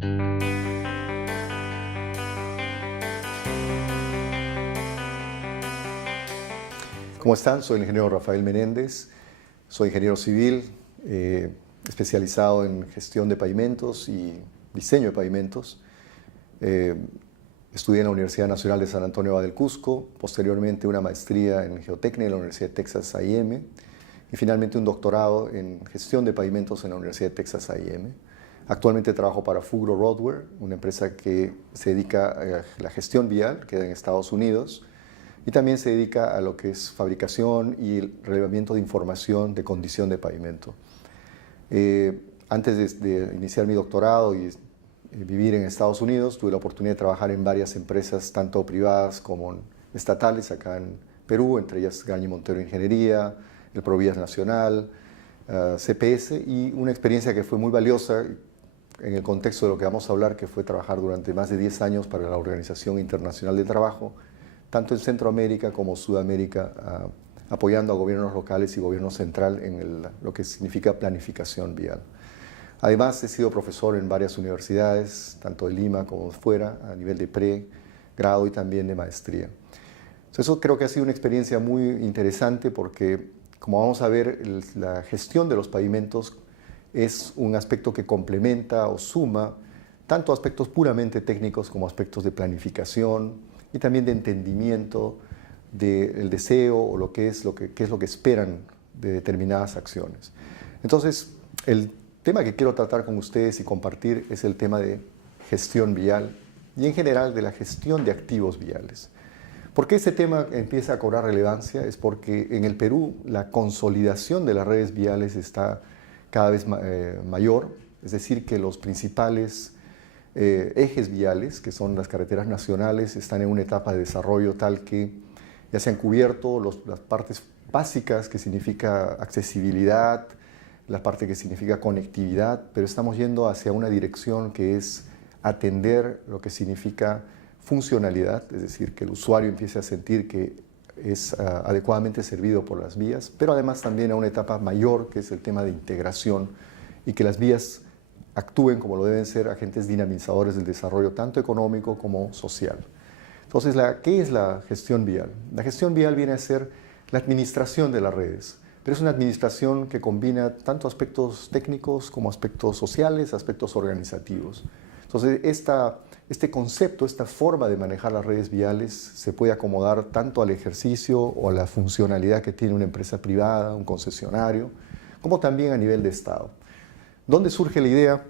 ¿Cómo están? Soy el ingeniero Rafael Menéndez, soy ingeniero civil, especializado en gestión de pavimentos y diseño de pavimentos. Estudié en la Universidad Nacional de San Antonio Abad del Cusco, posteriormente una maestría en geotecnia en la Universidad de Texas A&M y finalmente un doctorado en gestión de pavimentos en la Universidad de Texas A&M. Actualmente trabajo para Fugro Roadware, una empresa que se dedica a la gestión vial, queda en Estados Unidos, y también se dedica a lo que es fabricación y el relevamiento de información de condición de pavimento. Antes de iniciar mi doctorado y vivir en Estados Unidos, tuve la oportunidad de trabajar en varias empresas, tanto privadas como estatales, acá en Perú, entre ellas Gañi Montero Ingeniería, el Provías Nacional, CPS, y una experiencia que fue muy valiosa en el contexto de lo que vamos a hablar, que fue trabajar durante más de 10 años para la Organización Internacional del Trabajo, tanto en Centroamérica como Sudamérica, apoyando a gobiernos locales y gobierno central en lo que significa planificación vial. Además, he sido profesor en varias universidades, tanto de Lima como fuera, a nivel de pregrado y también de maestría. Entonces, eso creo que ha sido una experiencia muy interesante porque, como vamos a ver, la gestión de los pavimentos es un aspecto que complementa o suma tanto aspectos puramente técnicos como aspectos de planificación, y también de entendimiento del deseo o qué es lo que esperan de determinadas acciones. Entonces, el tema que quiero tratar con ustedes y compartir es el tema de gestión vial y en general de la gestión de activos viales. ¿Por qué este tema empieza a cobrar relevancia? Es porque en el Perú la consolidación de las redes viales está cada vez mayor, es decir, que los principales ejes viales, que son las carreteras nacionales, están en una etapa de desarrollo tal que ya se han cubierto las partes básicas que significa accesibilidad, la parte que significa conectividad, pero estamos yendo hacia una dirección que es atender lo que significa funcionalidad, es decir, que el usuario empiece a sentir que es adecuadamente servido por las vías, pero además también a una etapa mayor que es el tema de integración y que las vías actúen como lo deben ser agentes dinamizadores del desarrollo tanto económico como social. Entonces, ¿qué es la gestión vial? La gestión vial viene a ser la administración de las redes, pero es una administración que combina tanto aspectos técnicos como aspectos sociales, aspectos organizativos. Entonces, este concepto, esta forma de manejar las redes viales se puede acomodar tanto al ejercicio o a la funcionalidad que tiene una empresa privada, un concesionario, como también a nivel de Estado. ¿Dónde surge la idea?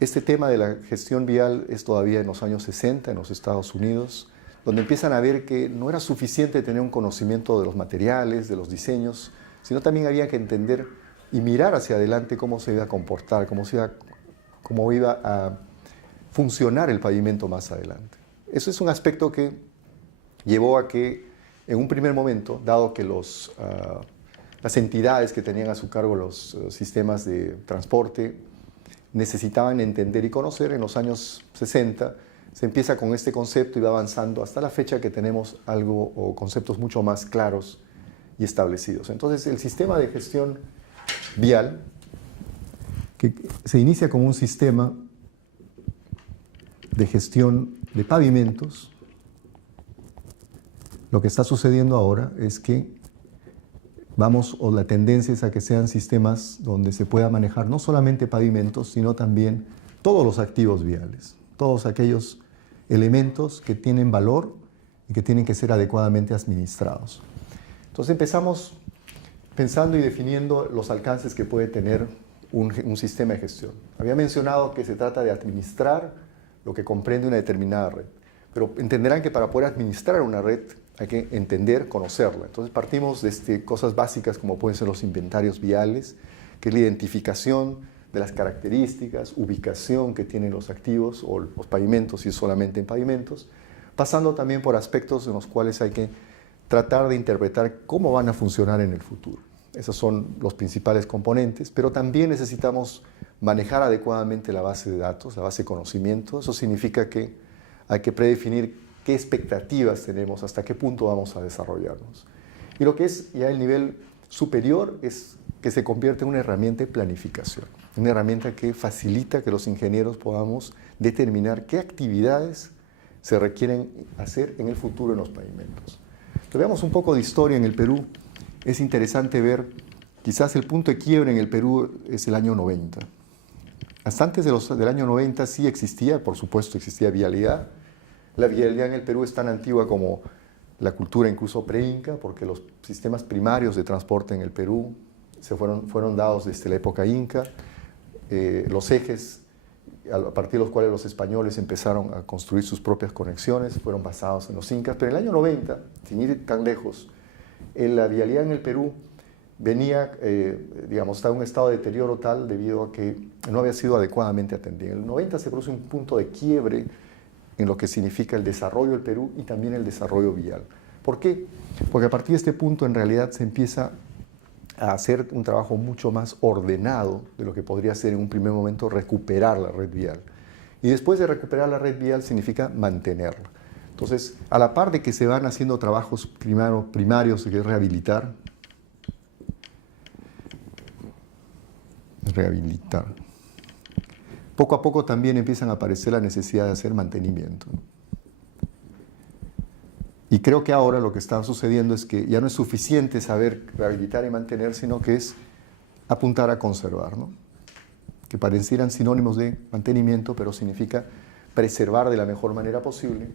Este tema de la gestión vial es todavía en los años 60 en los Estados Unidos, donde empiezan a ver que no era suficiente tener un conocimiento de los materiales, de los diseños, sino también había que entender y mirar hacia adelante cómo se iba a comportar, cómo iba a funcionar el pavimento más adelante. Eso es un aspecto que llevó a que, en un primer momento, dado que las entidades que tenían a su cargo los sistemas de transporte necesitaban entender y conocer, en los años 60 se empieza con este concepto y va avanzando hasta la fecha que tenemos algo o conceptos mucho más claros y establecidos. Entonces, el sistema de gestión vial, que se inicia como un sistema de gestión de pavimentos, lo que está sucediendo ahora es que la tendencia es a que sean sistemas donde se pueda manejar no solamente pavimentos, sino también todos los activos viales, todos aquellos elementos que tienen valor y que tienen que ser adecuadamente administrados. Entonces empezamos pensando y definiendo los alcances que puede tener un sistema de gestión. Había mencionado que se trata de administrar lo que comprende una determinada red, pero entenderán que para poder administrar una red hay que entender, conocerla. Entonces partimos de cosas básicas como pueden ser los inventarios viales, que es la identificación de las características, ubicación que tienen los activos o los pavimentos, si es solamente en pavimentos, pasando también por aspectos en los cuales hay que tratar de interpretar cómo van a funcionar en el futuro. Esos son los principales componentes, pero también necesitamos manejar adecuadamente la base de datos, la base de conocimiento. Eso significa que hay que predefinir qué expectativas tenemos, hasta qué punto vamos a desarrollarnos. Y lo que es ya el nivel superior es que se convierte en una herramienta de planificación, una herramienta que facilita que los ingenieros podamos determinar qué actividades se requieren hacer en el futuro en los pavimentos. Entonces, veamos un poco de historia en el Perú. Es interesante ver, quizás el punto de quiebre en el Perú es el año 90. Hasta antes del año 90 sí existía, por supuesto, existía vialidad. La vialidad en el Perú es tan antigua como la cultura incluso pre-inca, porque los sistemas primarios de transporte en el Perú fueron dados desde la época inca. Los ejes a partir de los cuales los españoles empezaron a construir sus propias conexiones fueron basados en los incas. Pero en el año 90, sin ir tan lejos, la vialidad en el Perú venía, digamos, estaba en un estado de deterioro tal debido a que no había sido adecuadamente atendida. En el 90 se produce un punto de quiebre en lo que significa el desarrollo del Perú y también el desarrollo vial. ¿Por qué? Porque a partir de este punto en realidad se empieza a hacer un trabajo mucho más ordenado de lo que podría ser en un primer momento recuperar la red vial. Y después de recuperar la red vial significa mantenerla. Entonces, a la par de que se van haciendo trabajos primarios, que es rehabilitar, poco a poco también empiezan a aparecer la necesidad de hacer mantenimiento. Y creo que ahora lo que está sucediendo es que ya no es suficiente saber rehabilitar y mantener, sino que es apuntar a conservar, ¿no? Que parecieran sinónimos de mantenimiento, pero significa preservar de la mejor manera posible.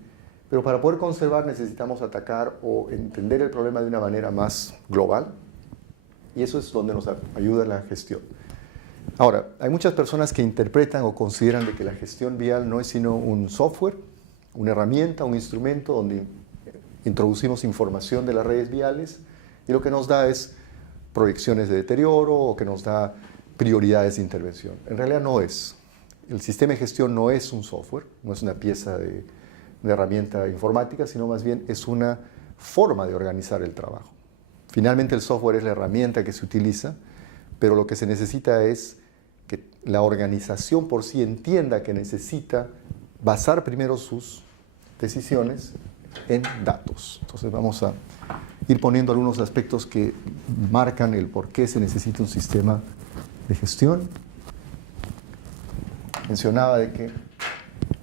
Pero para poder conservar necesitamos atacar o entender el problema de una manera más global, y eso es donde nos ayuda la gestión. Ahora, hay muchas personas que interpretan o consideran de que la gestión vial no es sino un software, una herramienta, un instrumento donde introducimos información de las redes viales y lo que nos da es proyecciones de deterioro o que nos da prioridades de intervención. En realidad no es. El sistema de gestión no es un software, no es una pieza de una herramienta informática, sino más bien es una forma de organizar el trabajo. Finalmente el software es la herramienta que se utiliza, pero lo que se necesita es que la organización por sí entienda que necesita basar primero sus decisiones en datos. Entonces vamos a ir poniendo algunos aspectos que marcan el por qué se necesita un sistema de gestión. Mencionaba de que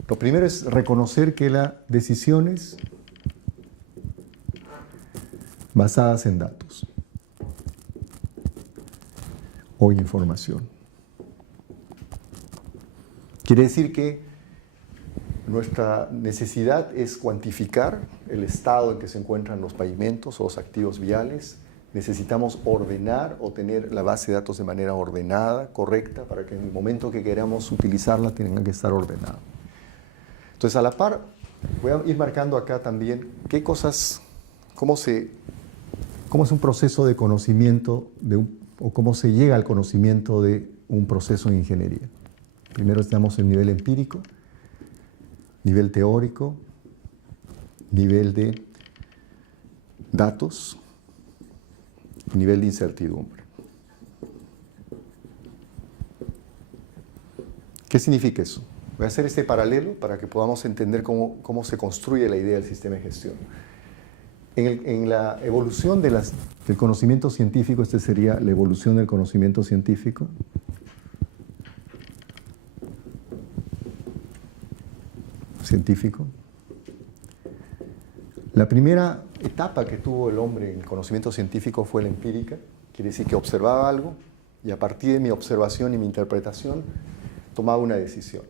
lo primero es reconocer que las decisiones basadas en datos o información. Quiere decir que nuestra necesidad es cuantificar el estado en que se encuentran los pavimentos o los activos viales. Necesitamos ordenar o tener la base de datos de manera ordenada, correcta, para que en el momento que queramos utilizarla tenga que estar ordenada. Entonces, a la par, voy a ir marcando acá también qué cosas, cómo es un proceso de conocimiento o cómo se llega al conocimiento de un proceso en ingeniería. Primero estamos en nivel empírico, nivel teórico, nivel de datos, nivel de incertidumbre. ¿Qué significa eso? Voy a hacer este paralelo para que podamos entender cómo se construye la idea del sistema de gestión. En la evolución del conocimiento científico, esta sería la evolución del conocimiento científico. La primera etapa que tuvo el hombre en el conocimiento científico fue la empírica, quiere decir que observaba algo y a partir de mi observación y mi interpretación tomaba una decisión.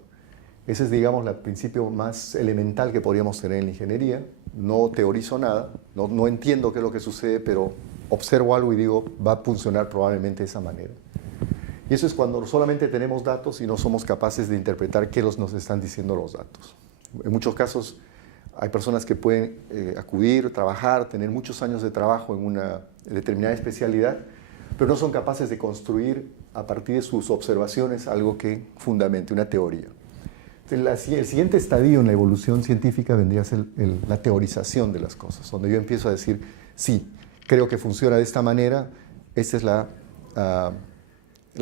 Ese es, digamos, el principio más elemental que podríamos tener en la ingeniería. No teorizo nada, no entiendo qué es lo que sucede, pero observo algo y digo, va a funcionar probablemente de esa manera. Y eso es cuando solamente tenemos datos y no somos capaces de interpretar qué nos están diciendo los datos. En muchos casos hay personas que pueden acudir, trabajar, tener muchos años de trabajo en una determinada especialidad, pero no son capaces de construir a partir de sus observaciones algo que fundamente, una teoría. Entonces, el siguiente estadio en la evolución científica vendría a ser la teorización de las cosas, donde yo empiezo a decir, sí, creo que funciona de esta manera, esta es la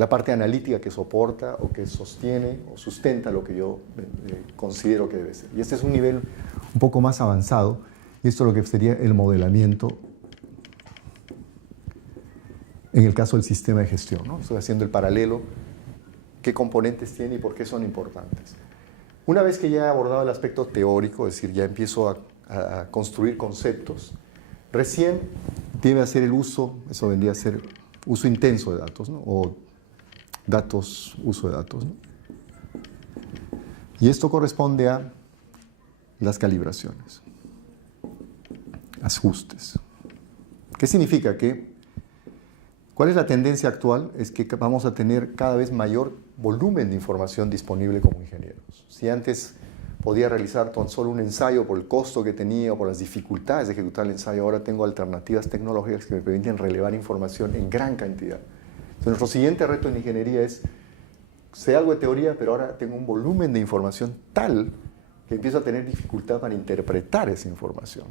parte analítica que soporta o que sostiene o sustenta lo que yo considero que debe ser. Y este es un nivel un poco más avanzado, y esto es lo que sería el modelamiento en el caso del sistema de gestión, ¿no? Estoy haciendo el paralelo, qué componentes tiene y por qué son importantes. Una vez que ya he abordado el aspecto teórico, es decir, ya empiezo a construir conceptos, recién debe hacer el uso, eso vendría a ser uso intenso de datos, ¿no? O uso de datos, ¿no? Y esto corresponde a las calibraciones, ajustes. ¿Qué significa? ¿Cuál es la tendencia actual? Es que vamos a tener cada vez mayor volumen de información disponible como ingenieros. Si antes podía realizar tan solo un ensayo por el costo que tenía o por las dificultades de ejecutar el ensayo, ahora tengo alternativas tecnológicas que me permiten relevar información en gran cantidad. Entonces, nuestro siguiente reto en ingeniería es, sé algo de teoría, pero ahora tengo un volumen de información tal que empiezo a tener dificultad para interpretar esa información.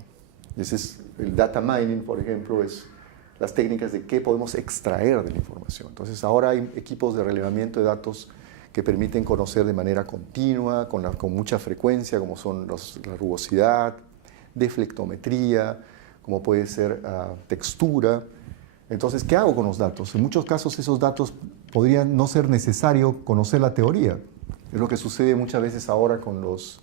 Y ese es el data mining, por ejemplo, es las técnicas de qué podemos extraer de la información. Entonces, ahora hay equipos de relevamiento de datos que permiten conocer de manera continua, con mucha frecuencia, como son la rugosidad, deflectometría, como puede ser textura. Entonces, ¿qué hago con los datos? En muchos casos esos datos podrían no ser necesario conocer la teoría. Es lo que sucede muchas veces ahora con los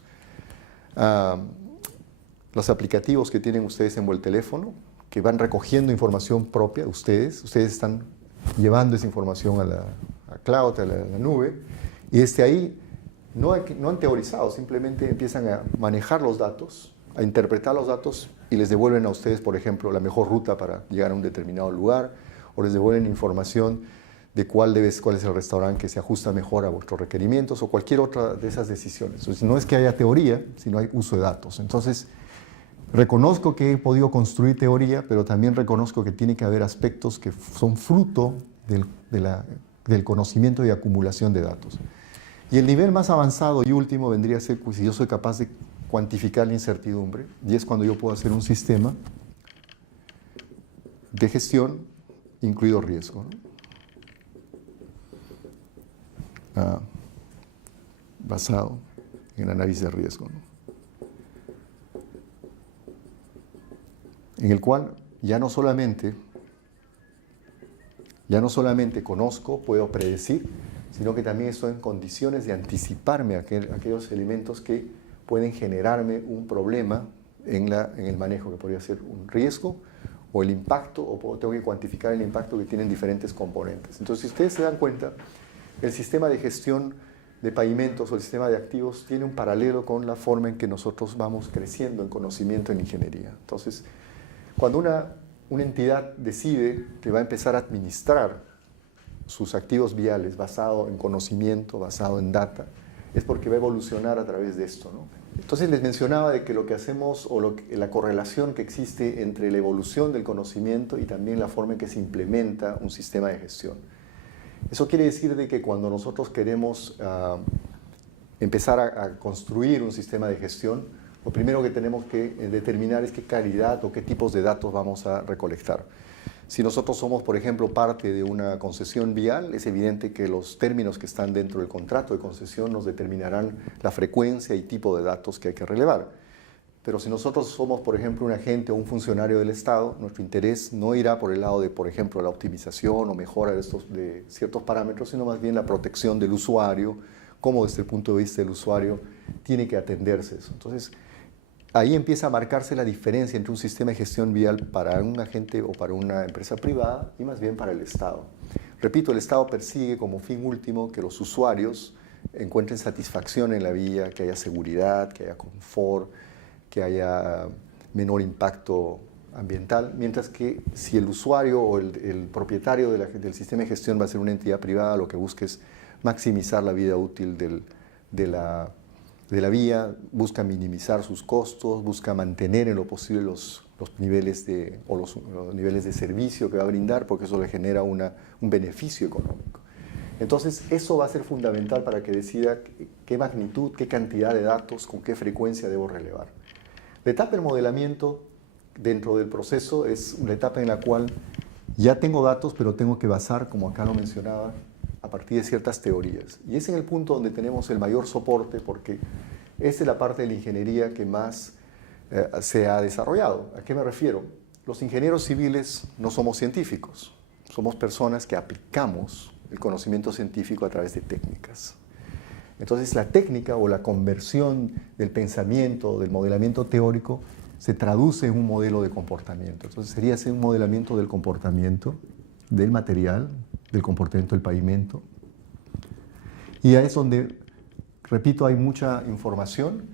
aplicativos que tienen ustedes en el teléfono, que van recogiendo información propia de ustedes. Ustedes están llevando esa información a la cloud, a la nube, y desde ahí no han teorizado, simplemente empiezan a manejar los datos, a interpretar los datos y les devuelven a ustedes, por ejemplo, la mejor ruta para llegar a un determinado lugar, o les devuelven información de cuál es el restaurante que se ajusta mejor a vuestros requerimientos o cualquier otra de esas decisiones. Entonces, no es que haya teoría, sino hay uso de datos. Entonces, reconozco que he podido construir teoría, pero también reconozco que tiene que haber aspectos que son fruto del conocimiento y acumulación de datos. Y el nivel más avanzado y último vendría a ser si yo soy capaz de cuantificar la incertidumbre, y es cuando yo puedo hacer un sistema de gestión, incluido riesgo, ¿no? Basado en el análisis de riesgo, ¿no? En el cual ya no solamente conozco, puedo predecir, sino que también estoy en condiciones de anticiparme a aquellos elementos que pueden generarme un problema en el manejo, que podría ser un riesgo o el impacto, o tengo que cuantificar el impacto que tienen diferentes componentes. Entonces, si ustedes se dan cuenta, el sistema de gestión de pavimentos o el sistema de activos tiene un paralelo con la forma en que nosotros vamos creciendo en conocimiento en ingeniería. Entonces, cuando una entidad decide que va a empezar a administrar sus activos viales basado en conocimiento, basado en data, es porque va a evolucionar a través de esto, ¿no? Entonces les mencionaba de que lo que hacemos o la correlación que existe entre la evolución del conocimiento y también la forma en que se implementa un sistema de gestión. Eso quiere decir de que cuando nosotros queremos empezar a construir un sistema de gestión, lo primero que tenemos que determinar es qué calidad o qué tipos de datos vamos a recolectar. Si nosotros somos, por ejemplo, parte de una concesión vial, es evidente que los términos que están dentro del contrato de concesión nos determinarán la frecuencia y tipo de datos que hay que relevar. Pero si nosotros somos, por ejemplo, un agente o un funcionario del Estado, nuestro interés no irá por el lado de, por ejemplo, la optimización o mejora de ciertos parámetros, sino más bien la protección del usuario, cómo desde el punto de vista del usuario tiene que atenderse eso. Entonces, ahí empieza a marcarse la diferencia entre un sistema de gestión vial para un agente o para una empresa privada y más bien para el Estado. Repito, el Estado persigue como fin último que los usuarios encuentren satisfacción en la vía, que haya seguridad, que haya confort, que haya menor impacto ambiental, mientras que si el usuario o el propietario del sistema de gestión va a ser una entidad privada, lo que busca es maximizar la vida útil de la vía, busca minimizar sus costos, busca mantener en lo posible los niveles de servicio que va a brindar, porque eso le genera un beneficio económico. Entonces, eso va a ser fundamental para que decida qué magnitud, qué cantidad de datos, con qué frecuencia debo relevar. La etapa del modelamiento dentro del proceso es una etapa en la cual ya tengo datos, pero tengo que basar, como acá lo mencionaba, a partir de ciertas teorías. Y es en el punto donde tenemos el mayor soporte, porque esta es la parte de la ingeniería que más se ha desarrollado. ¿A qué me refiero? Los ingenieros civiles no somos científicos, somos personas que aplicamos el conocimiento científico a través de técnicas. Entonces la técnica o la conversión del pensamiento, del modelamiento teórico, se traduce en un modelo de comportamiento. Entonces sería hacer un modelamiento del comportamiento, del material, del comportamiento del pavimento. Y ahí es donde, repito, hay mucha información,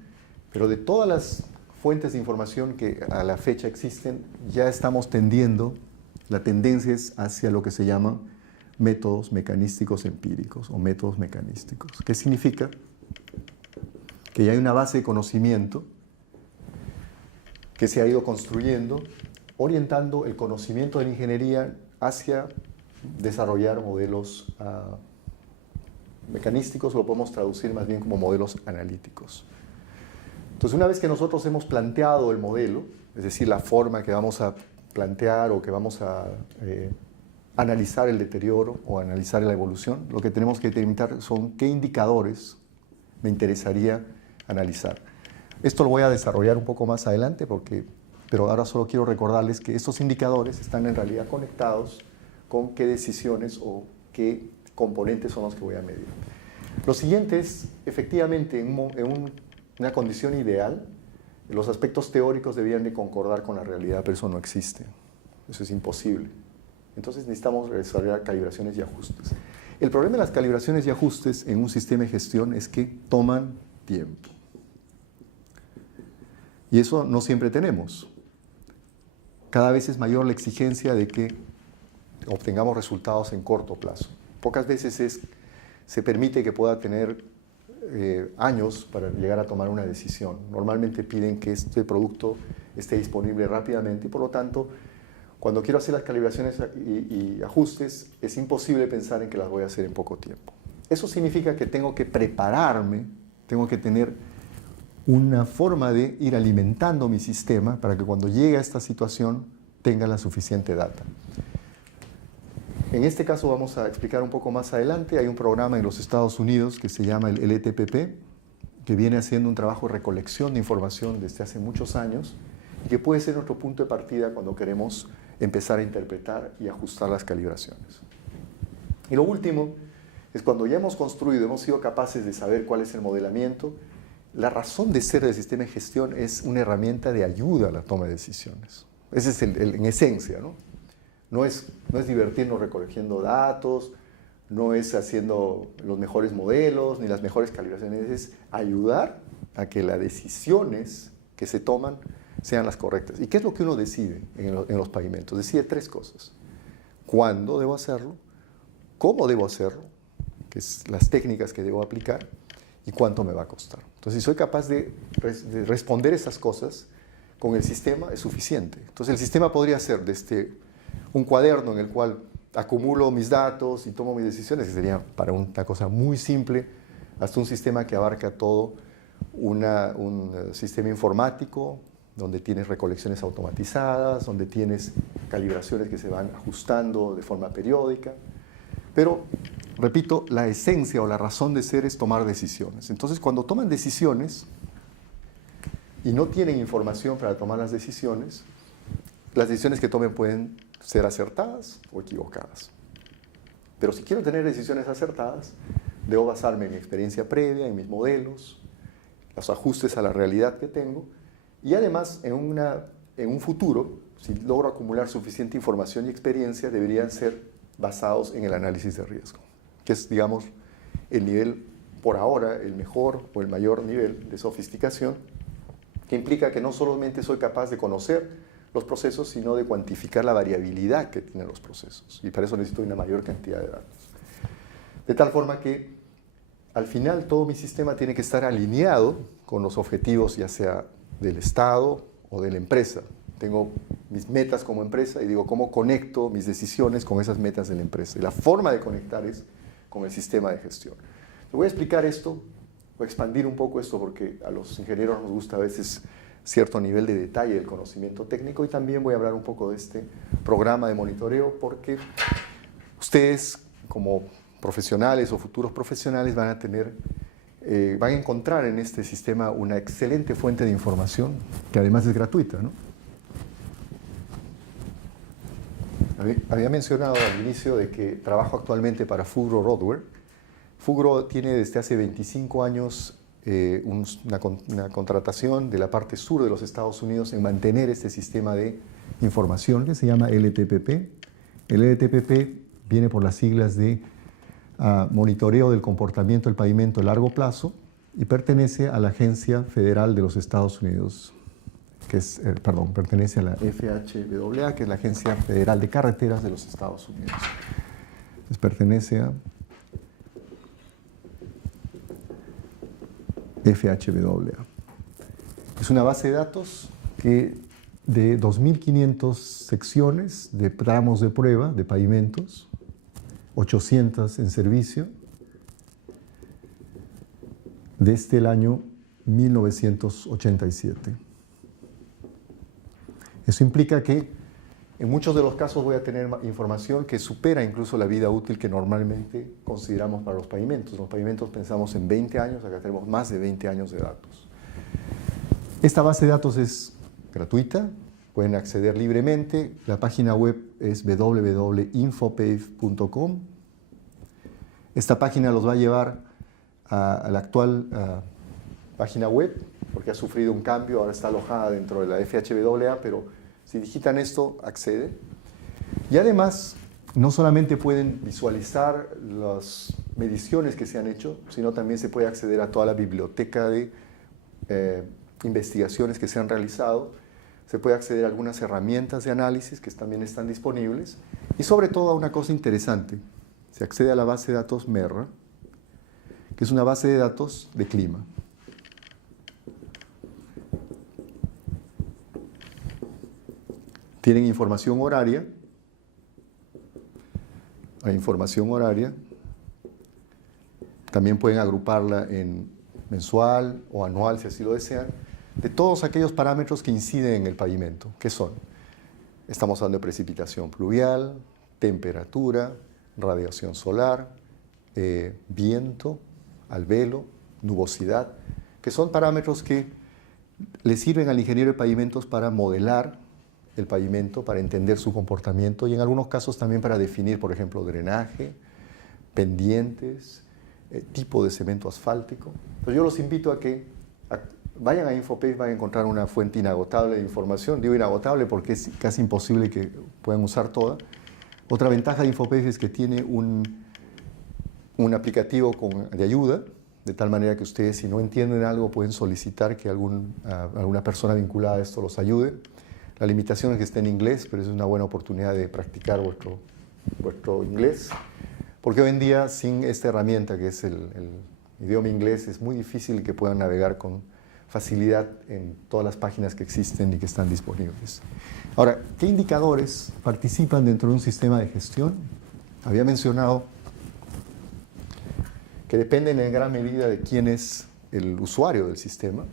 pero de todas las fuentes de información que a la fecha existen, ya estamos tendiendo, la tendencia es hacia lo que se llaman métodos mecanísticos empíricos o métodos mecanísticos. ¿Qué significa? Que ya hay una base de conocimiento que se ha ido construyendo, orientando el conocimiento de la ingeniería hacia desarrollar modelos mecanísticos, lo podemos traducir más bien como modelos analíticos. Entonces, una vez que nosotros hemos planteado el modelo, es decir, la forma que vamos a plantear o que vamos a analizar el deterioro o analizar la evolución, lo que tenemos que determinar son qué indicadores me interesaría analizar. Esto lo voy a desarrollar un poco más adelante, pero ahora solo quiero recordarles que estos indicadores están en realidad conectados con qué decisiones o qué componentes son los que voy a medir. Lo siguiente es, efectivamente, en una condición ideal, los aspectos teóricos deberían de concordar con la realidad, pero eso no existe. Eso es imposible. Entonces necesitamos desarrollar calibraciones y ajustes. El problema de las calibraciones y ajustes en un sistema de gestión es que toman tiempo. Y eso no siempre tenemos. Cada vez es mayor la exigencia de que obtengamos resultados en corto plazo. Pocas veces se permite que pueda tener años para llegar a tomar una decisión. Normalmente piden que este producto esté disponible rápidamente y por lo tanto, cuando quiero hacer las calibraciones y ajustes, es imposible pensar en que las voy a hacer en poco tiempo. Eso significa que tengo que prepararme, tengo que tener una forma de ir alimentando mi sistema para que cuando llegue a esta situación tenga la suficiente data. En este caso vamos a explicar un poco más adelante. Hay un programa en los Estados Unidos que se llama el LTPP, que viene haciendo un trabajo de recolección de información desde hace muchos años y que puede ser nuestro punto de partida cuando queremos empezar a interpretar y ajustar las calibraciones. Y lo último es cuando ya hemos construido, hemos sido capaces de saber cuál es el modelamiento, la razón de ser del sistema de gestión es una herramienta de ayuda a la toma de decisiones. Ese es en esencia, ¿no? No es divertirnos recogiendo datos, no es haciendo los mejores modelos ni las mejores calibraciones, es ayudar a que las decisiones que se toman sean las correctas. ¿Y qué es lo que uno decide en los pavimentos? Decide tres cosas. ¿Cuándo debo hacerlo? ¿Cómo debo hacerlo? Que es las técnicas que debo aplicar. ¿Y cuánto me va a costar? Entonces, si soy capaz de responder esas cosas con el sistema, es suficiente. Entonces, el sistema podría ser desde un cuaderno en el cual acumulo mis datos y tomo mis decisiones, que sería para una cosa muy simple, hasta un sistema que abarca todo, un sistema informático, donde tienes recolecciones automatizadas, donde tienes calibraciones que se van ajustando de forma periódica. Pero, repito, la esencia o la razón de ser es tomar decisiones. Entonces, cuando toman decisiones y no tienen información para tomar las decisiones que tomen pueden ser acertadas o equivocadas. Pero si quiero tener decisiones acertadas, debo basarme en mi experiencia previa, en mis modelos, los ajustes a la realidad que tengo, y además, en un futuro, si logro acumular suficiente información y experiencia, deberían ser basados en el análisis de riesgo, que es, digamos, el nivel, por ahora, el mejor o el mayor nivel de sofisticación, que implica que no solamente soy capaz de conocer los procesos, sino de cuantificar la variabilidad que tienen los procesos. Y para eso necesito una mayor cantidad de datos. De tal forma que, al final, todo mi sistema tiene que estar alineado con los objetivos, ya sea del Estado o de la empresa. Tengo mis metas como empresa y digo, ¿cómo conecto mis decisiones con esas metas de la empresa? Y la forma de conectar es con el sistema de gestión. Le voy a explicar esto, voy a expandir un poco esto porque a los ingenieros nos gusta a veces cierto nivel de detalle del conocimiento técnico y también voy a hablar un poco de este programa de monitoreo porque ustedes como profesionales o futuros profesionales van a encontrar en este sistema una excelente fuente de información que además es gratuita, ¿no? Había mencionado al inicio de que trabajo actualmente para Fugro Roadwear Fugro tiene desde hace 25 años una contratación de la parte sur de los Estados Unidos en mantener este sistema de información que se llama LTPP. El LTPP viene por las siglas de Monitoreo del Comportamiento del Pavimento a Largo Plazo y pertenece a la Agencia Federal de los Estados Unidos, pertenece a la FHWA, que es la Agencia Federal de Carreteras de los Estados Unidos. Entonces, pertenece a FHWA. Es una base de datos de 2.500 secciones de tramos de prueba de pavimentos, 800 en servicio, desde el año 1987. Eso implica que en muchos de los casos voy a tener información que supera incluso la vida útil que normalmente consideramos para los pavimentos. Los pavimentos pensamos en 20 años, acá tenemos más de 20 años de datos. Esta base de datos es gratuita, pueden acceder libremente. La página web es www.infopave.com. Esta página los va a llevar a la actual página web, porque ha sufrido un cambio, ahora está alojada dentro de la FHWA, pero si digitan esto, accede. Y además, no solamente pueden visualizar las mediciones que se han hecho, sino también se puede acceder a toda la biblioteca de investigaciones que se han realizado. Se puede acceder a algunas herramientas de análisis que también están disponibles. Y sobre todo a una cosa interesante, se accede a la base de datos MERRA, que es una base de datos de clima. Tienen información horaria. Hay información horaria. También pueden agruparla en mensual o anual, si así lo desean, de todos aquellos parámetros que inciden en el pavimento. ¿Qué son? Estamos hablando de precipitación pluvial, temperatura, radiación solar, viento, alvelo, nubosidad, que son parámetros que le sirven al ingeniero de pavimentos para modelar el pavimento, para entender su comportamiento y en algunos casos también para definir, por ejemplo, drenaje, pendientes, tipo de cemento asfáltico. Entonces yo los invito a que vayan a Infopave, van a encontrar una fuente inagotable de información. Digo inagotable porque es casi imposible que puedan usar toda. Otra ventaja de Infopave es que tiene un aplicativo de ayuda, de tal manera que ustedes, si no entienden algo, pueden solicitar que alguna persona vinculada a esto los ayude. La limitación es que esté en inglés, pero es una buena oportunidad de practicar vuestro inglés, porque hoy en día sin esta herramienta que es el idioma inglés es muy difícil que puedan navegar con facilidad en todas las páginas que existen y que están disponibles. Ahora, ¿qué indicadores participan dentro de un sistema de gestión? Había mencionado que dependen en gran medida de quién es el usuario del sistema,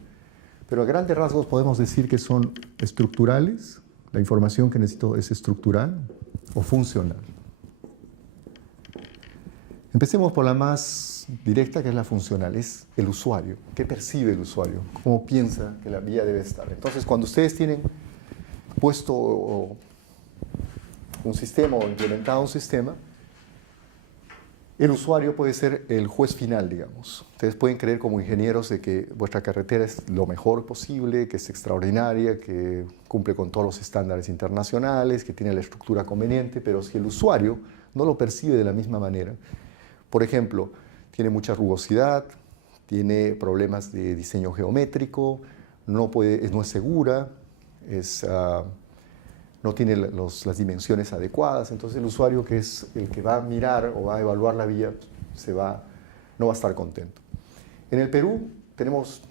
pero a grandes rasgos podemos decir que son estructurales, la información que necesito es estructural o funcional. Empecemos por la más directa, que es la funcional, es el usuario. ¿Qué percibe el usuario? ¿Cómo piensa que la vía debe estar? Entonces, cuando ustedes tienen puesto un sistema o implementado un sistema, el usuario puede ser el juez final, digamos. Ustedes pueden creer como ingenieros de que vuestra carretera es lo mejor posible, que es extraordinaria, que cumple con todos los estándares internacionales, que tiene la estructura conveniente, pero si el usuario no lo percibe de la misma manera, por ejemplo, tiene mucha rugosidad, tiene problemas de diseño geométrico, no es segura, no tiene las dimensiones adecuadas, entonces el usuario, que es el que va a mirar o va a evaluar la vía, no va a estar contento. En el Perú tenemos,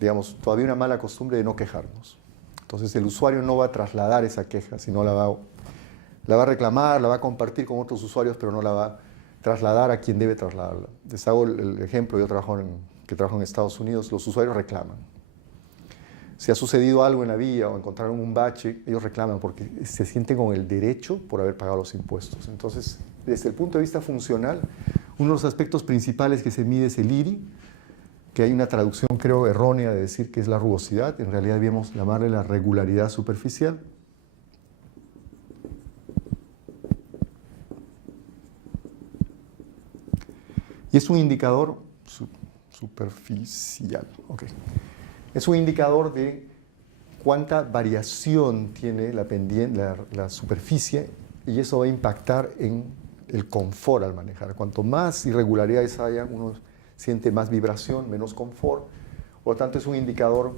digamos, todavía una mala costumbre de no quejarnos. Entonces el usuario no va a trasladar esa queja, sino la va a reclamar, la va a compartir con otros usuarios, pero no la va a trasladar a quien debe trasladarla. Les hago el ejemplo, yo trabajo en Estados Unidos, los usuarios reclaman. Si ha sucedido algo en la vía o encontraron un bache, ellos reclaman porque se sienten con el derecho por haber pagado los impuestos. Entonces, desde el punto de vista funcional, uno de los aspectos principales que se mide es el IRI, que hay una traducción, creo, errónea de decir que es la rugosidad. En realidad debíamos llamarle la regularidad superficial. Y es un indicador superficial. Okay. Es un indicador de cuánta variación tiene la superficie, y eso va a impactar en el confort al manejar. Cuanto más irregularidades haya, uno siente más vibración, menos confort. Por lo tanto, es un indicador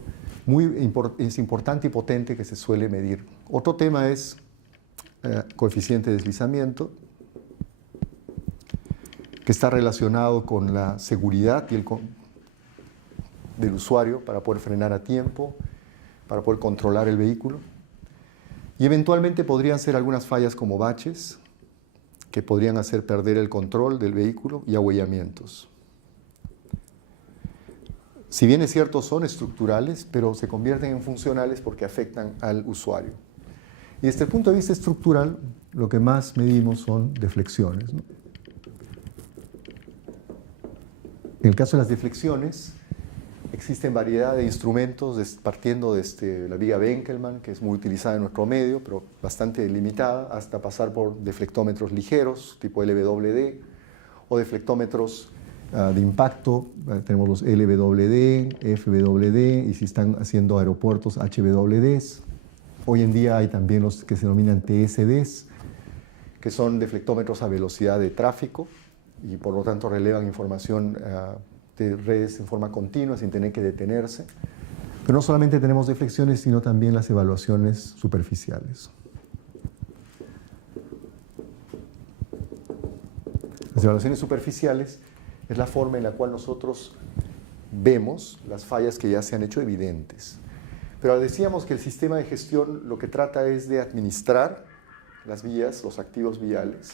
es importante y potente que se suele medir. Otro tema es coeficiente de deslizamiento, que está relacionado con la seguridad del usuario para poder frenar a tiempo, para poder controlar el vehículo. Y eventualmente podrían ser algunas fallas como baches, que podrían hacer perder el control del vehículo, y ahuellamientos. Si bien es cierto, son estructurales, pero se convierten en funcionales porque afectan al usuario. Y desde el punto de vista estructural, lo que más medimos son deflexiones, ¿no? En el caso de las deflexiones, existen variedad de instrumentos partiendo desde la viga Benkelman, que es muy utilizada en nuestro medio, pero bastante limitada, hasta pasar por deflectómetros ligeros, tipo LWD, o deflectómetros de impacto. Tenemos los LWD, FWD, y si están haciendo aeropuertos, HWDs. Hoy en día hay también los que se denominan TSDs, que son deflectómetros a velocidad de tráfico, y por lo tanto relevan información de redes en forma continua sin tener que detenerse. Pero no solamente tenemos deflexiones, sino también las evaluaciones superficiales. Las evaluaciones superficiales es la forma en la cual nosotros vemos las fallas que ya se han hecho evidentes. Pero decíamos que el sistema de gestión lo que trata es de administrar las vías, los activos viales,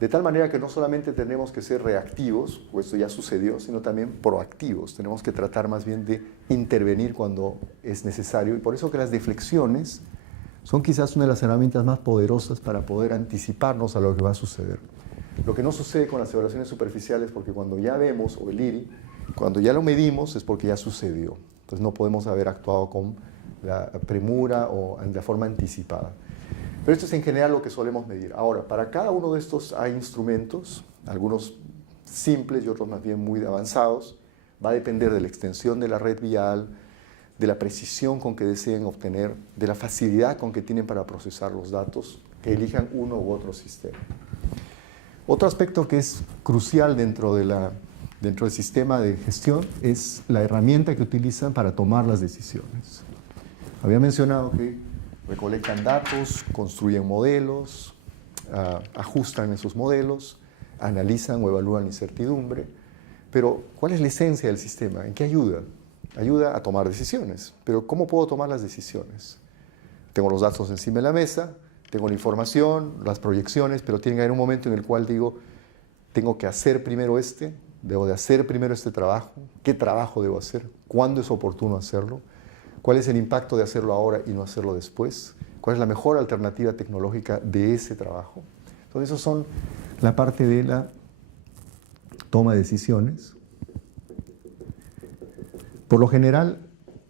de tal manera que no solamente tenemos que ser reactivos, pues esto ya sucedió, sino también proactivos. Tenemos que tratar más bien de intervenir cuando es necesario, y por eso que las deflexiones son quizás una de las herramientas más poderosas para poder anticiparnos a lo que va a suceder. Lo que no sucede con las evaluaciones superficiales, porque cuando ya vemos, o el IRI, cuando ya lo medimos es porque ya sucedió. Entonces no podemos haber actuado con la premura o de forma anticipada. Pero esto es en general lo que solemos medir. Ahora, para cada uno de estos hay instrumentos, algunos simples y otros más bien muy avanzados. Va a depender de la extensión de la red vial, de la precisión con que deseen obtener, de la facilidad con que tienen para procesar los datos, que elijan uno u otro sistema. Otro aspecto que es crucial dentro del sistema de gestión es la herramienta que utilizan para tomar las decisiones. Había mencionado que recolectan datos, construyen modelos, ajustan esos modelos, analizan o evalúan la incertidumbre. Pero, ¿cuál es la esencia del sistema? ¿En qué ayuda? Ayuda a tomar decisiones. Pero, ¿cómo puedo tomar las decisiones? Tengo los datos encima de la mesa, tengo la información, las proyecciones, pero tiene que haber un momento en el cual digo, tengo que hacer primero debo de hacer primero este trabajo, ¿qué trabajo debo hacer? ¿Cuándo es oportuno hacerlo? ¿Cuál es el impacto de hacerlo ahora y no hacerlo después? ¿Cuál es la mejor alternativa tecnológica de ese trabajo? Entonces, eso son la parte de la toma de decisiones. Por lo general,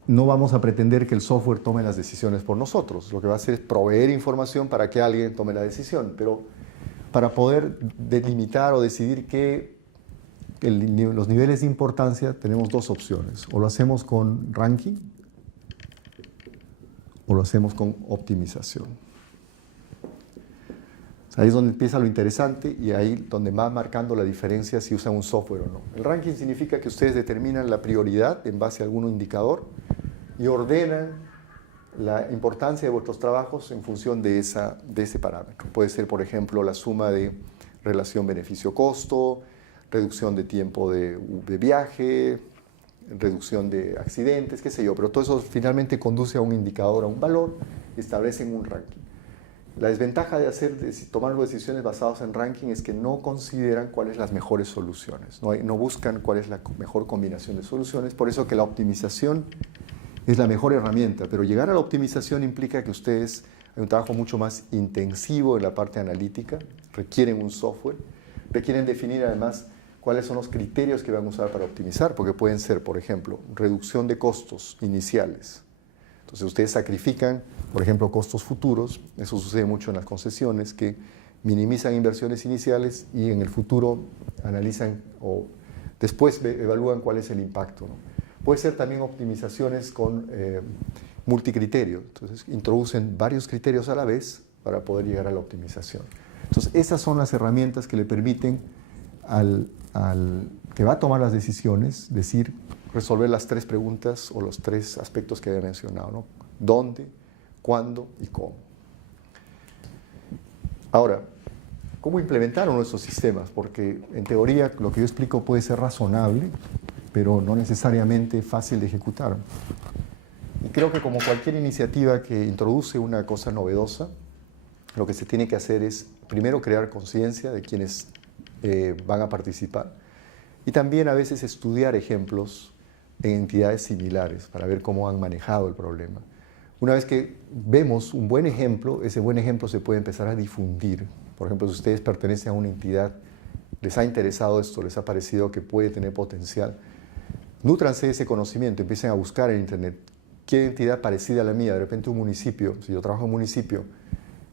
no vamos a pretender que el software tome las decisiones por nosotros. Lo que va a hacer es proveer información para que alguien tome la decisión. Pero para poder delimitar o decidir los niveles de importancia, tenemos dos opciones. O lo hacemos con ranking, o lo hacemos con optimización. Ahí es donde empieza lo interesante, y ahí donde va marcando la diferencia si usan un software o no. El ranking significa que ustedes determinan la prioridad en base a algún indicador y ordenan la importancia de vuestros trabajos en función de ese parámetro. Puede ser, por ejemplo, la suma de relación beneficio-costo, reducción de tiempo de viaje, reducción de accidentes, qué sé yo, pero todo eso finalmente conduce a un indicador, a un valor, y establecen un ranking. La desventaja de tomar decisiones basadas en ranking es que no consideran cuáles son las mejores soluciones, no buscan cuál es la mejor combinación de soluciones, por eso que la optimización es la mejor herramienta, pero llegar a la optimización implica que ustedes hay un trabajo mucho más intensivo en la parte analítica, requieren un software, requieren definir además cuáles son los criterios que van a usar para optimizar, porque pueden ser, por ejemplo, reducción de costos iniciales. Entonces ustedes sacrifican, por ejemplo, costos futuros. Eso sucede mucho en las concesiones, que minimizan inversiones iniciales y en el futuro analizan o después evalúan cuál es el impacto, ¿no? Puede ser también optimizaciones con multicriterio. Entonces, introducen varios criterios a la vez para poder llegar a la optimización. Entonces, esas son las herramientas que le permiten al que va a tomar las decisiones resolver las 3 preguntas o los 3 aspectos que había mencionado, ¿no? ¿Dónde, cuándo y cómo? Ahora, ¿cómo implementar uno de esos sistemas? Porque en teoría lo que yo explico puede ser razonable, pero no necesariamente fácil de ejecutar. Y creo que como cualquier iniciativa que introduce una cosa novedosa, lo que se tiene que hacer es primero crear conciencia de quienes van a participar y también a veces estudiar ejemplos en entidades similares para ver cómo han manejado el problema. Una vez que vemos un buen ejemplo, ese buen ejemplo se puede empezar a difundir. Por ejemplo, si ustedes pertenecen a una entidad, les ha interesado esto, les ha parecido que puede tener potencial, nútranse ese conocimiento, empiecen a buscar en internet qué entidad parecida a la mía, de repente un municipio, si yo trabajo en un municipio,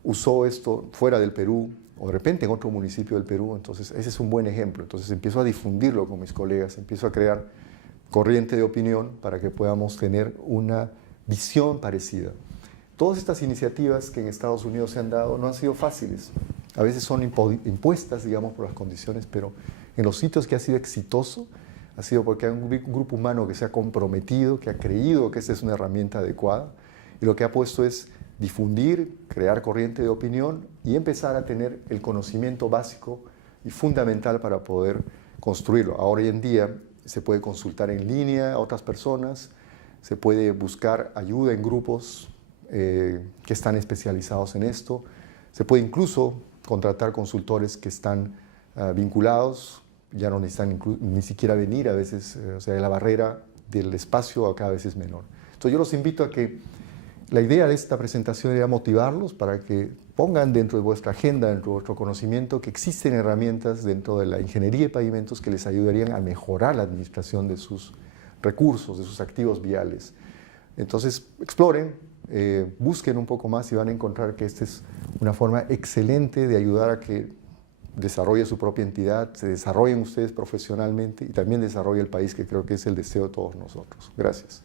usó esto fuera del Perú o de repente en otro municipio del Perú, entonces ese es un buen ejemplo. Entonces empiezo a difundirlo con mis colegas, empiezo a crear corriente de opinión para que podamos tener una visión parecida. Todas estas iniciativas que en Estados Unidos se han dado no han sido fáciles. A veces son impuestas, digamos, por las condiciones, pero en los sitios que ha sido exitoso, ha sido porque hay un grupo humano que se ha comprometido, que ha creído que esta es una herramienta adecuada, y lo que ha puesto es difundir, crear corriente de opinión y empezar a tener el conocimiento básico y fundamental para poder construirlo. Ahora, hoy en día se puede consultar en línea a otras personas, se puede buscar ayuda en grupos que están especializados en esto, se puede incluso contratar consultores que están vinculados, ya no necesitan ni siquiera venir a veces, o sea, la barrera del espacio cada vez es menor. Entonces yo los invito a que la idea de esta presentación era motivarlos para que pongan dentro de vuestra agenda, dentro de vuestro conocimiento, que existen herramientas dentro de la ingeniería de pavimentos que les ayudarían a mejorar la administración de sus recursos, de sus activos viales. Entonces, exploren, busquen un poco más y van a encontrar que esta es una forma excelente de ayudar a que desarrolle su propia entidad, se desarrollen ustedes profesionalmente y también desarrolle el país, que creo que es el deseo de todos nosotros. Gracias.